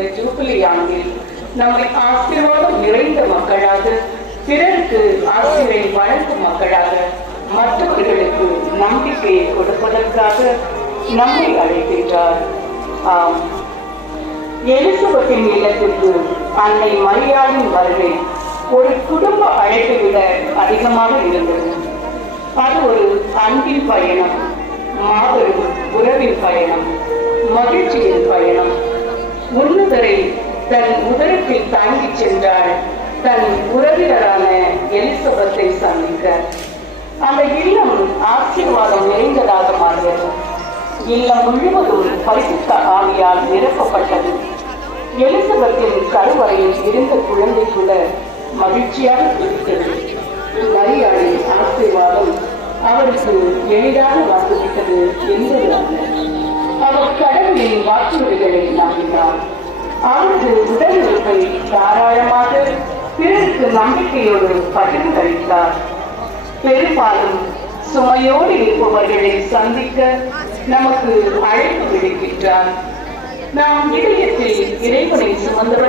இந்த ஜூபிலி ஆண்டில் நம்மை ஆசீர்வாதம் நிறைந்த மக்களாக, பிறருக்கு ஆசிரியை வழங்கும் மக்களாக, மற்றவர்களுக்கு நம்பிக்கையை கொடுப்பதற்காக நம்மை அழைக்கின்றார். ஆம், எலிசபெத்தின் இல்லத்திற்கு அன்னை மரியாளின் வருகை ஒரு குடும்ப அழைப்பை விட அதிகமாக இருந்தது. அது ஒரு அன்பின் பயணம், மாபெரும் உறவின் பயணம், மகிழ்ச்சியின் பயணம். முன்னுதரை தன் உதரத்தில் தாங்கிச் சென்றாள் தன் உறவினரான எலிசபெத்தை சந்திக்க. அந்த இல்லம் ஆசீர்வாதம் நிறைந்ததாக மாறியது. இல்லம் முழுவதும் பரிசுத்த ஆவியால் நிரப்பப்பட்டது. எலிசபெத்தின் கருவறையில் இருந்த குழந்தை கூட மகிழ்ச்சியாக இருக்கிறது. மரியாளின் ஆசீர்வாதம் அவருக்கு எளிதாக வந்துவிட்டது என்பது அல்ல. அவர் கடவுளின் வாக்குறுதிகளை நம்பினார். அவரது உடல் உறுப்பை தாராளமாக பிறருக்கு நம்பிக்கையோடு பகிர்ந்தளித்தார். பெரும்பாலும் சுமையோடு இருப்பவர்களை சந்திக்க நமக்கு அழைப்பு விடுக்கின்றார். நாம் இதயத்தில் இறைவனை சுமந்தவர்